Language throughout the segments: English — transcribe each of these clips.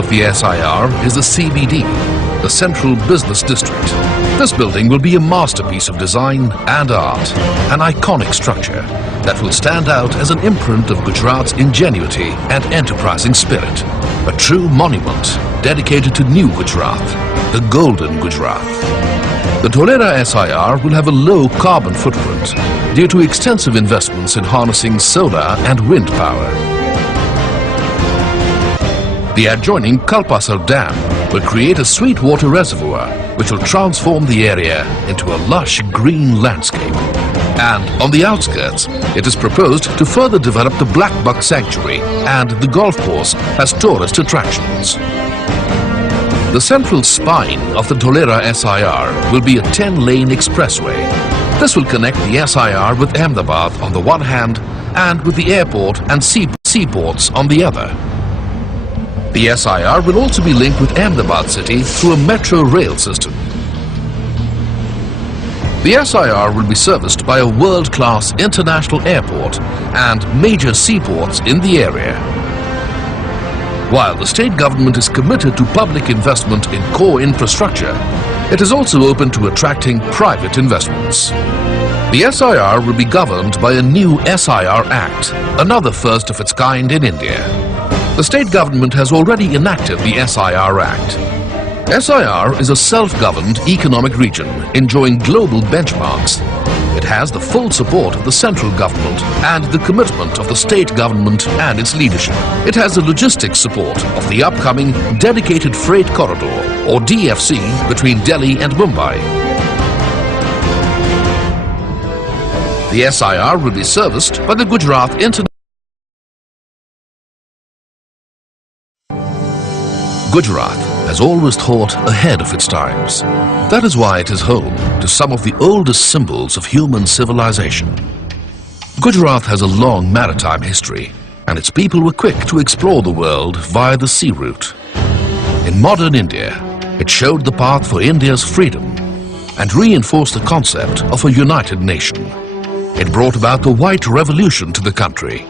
of the SIR is the CBD, the Central Business District. This building will be a masterpiece of design and art, an iconic structure that will stand out as an imprint of Gujarat's ingenuity and enterprising spirit. A true monument dedicated to New Gujarat, the Golden Gujarat. The Dholera SIR will have a low carbon footprint due to extensive investments in harnessing solar and wind power. The adjoining Kalpasar Dam will create a sweetwater reservoir which will transform the area into a lush green landscape. And on the outskirts, it is proposed to further develop the Black Buck Sanctuary and the golf course as tourist attractions. The central spine of the Dholera SIR will be a 10-lane expressway. This will connect the SIR with Ahmedabad on the one hand and with the airport and seaports on the other. The SIR will also be linked with Ahmedabad city through a metro rail system. The SIR will be serviced by a world-class international airport and major seaports in the area. While the state government is committed to public investment in core infrastructure, it is also open to attracting private investments. The SIR will be governed by a new SIR Act, another first of its kind in India. The state government has already enacted the SIR Act. SIR is a self-governed economic region enjoying global benchmarks. It has the full support of the central government and the commitment of the state government and its leadership. It has the logistics support of the upcoming Dedicated Freight Corridor, or DFC, between Delhi and Mumbai. The SIR will be serviced by the Gujarat International. Gujarat has always thought ahead of its times. That is why it is home to some of the oldest symbols of human civilization. Gujarat has a long maritime history, and its people were quick to explore the world via the sea route. In modern India, it showed the path for India's freedom and reinforced the concept of a united nation. It brought about the White Revolution to the country,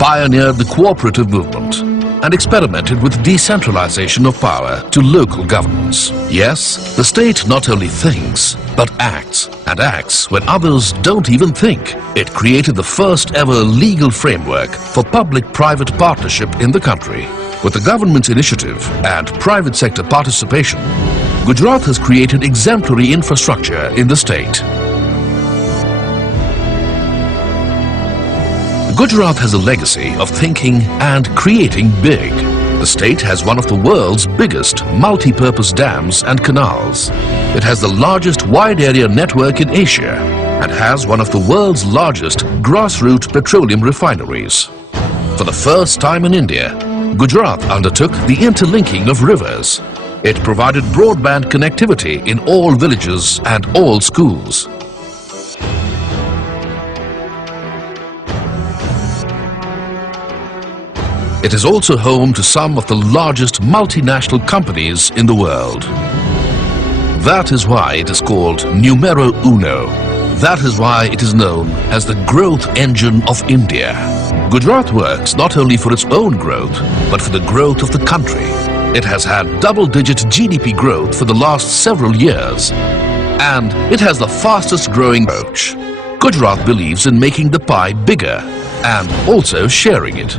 pioneered the cooperative movement, and experimented with decentralization of power to local governments. Yes, the state not only thinks, but acts, and acts when others don't even think. It created the first ever legal framework for public-private partnership in the country. With the government's initiative and private sector participation, Gujarat has created exemplary infrastructure in the state. Gujarat has a legacy of thinking and creating big. The state has one of the world's biggest multi-purpose dams and canals. It has the largest wide-area network in Asia and has one of the world's largest grassroots petroleum refineries. For the first time in India, Gujarat undertook the interlinking of rivers. It provided broadband connectivity in all villages and all schools. It is also home to some of the largest multinational companies in the world. That is why it is called Numero Uno. That is why it is known as the growth engine of India. Gujarat works not only for its own growth, but for the growth of the country. It has had double-digit GDP growth for the last several years, and it has the fastest growing approach. Gujarat believes in making the pie bigger and also sharing it.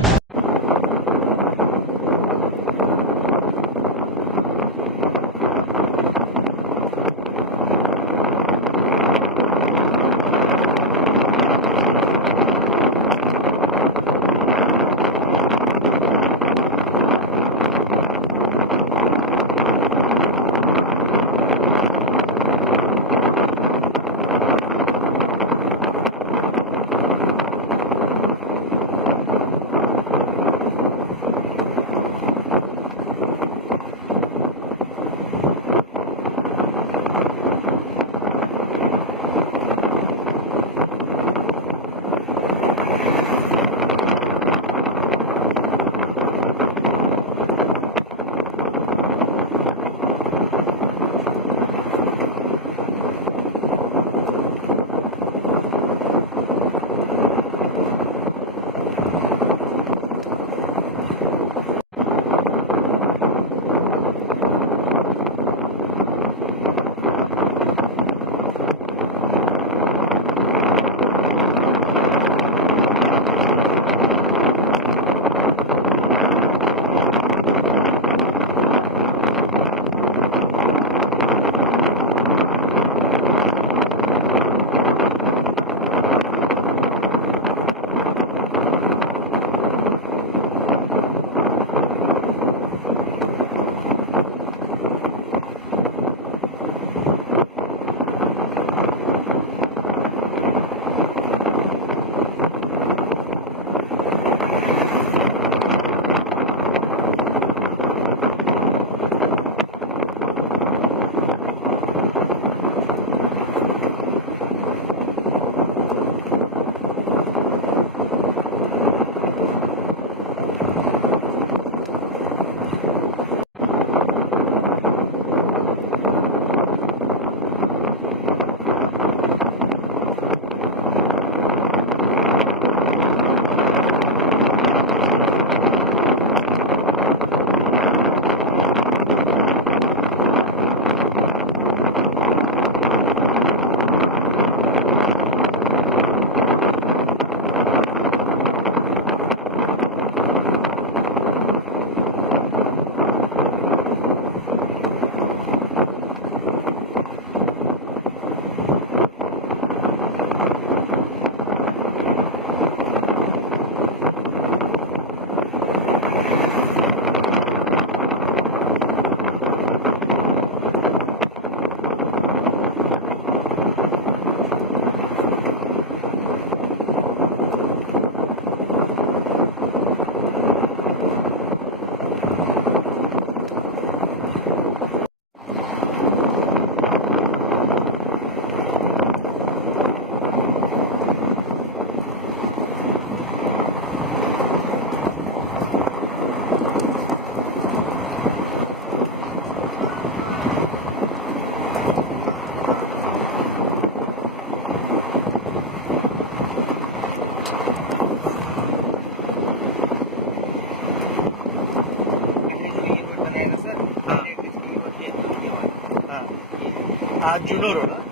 આ જૂનો road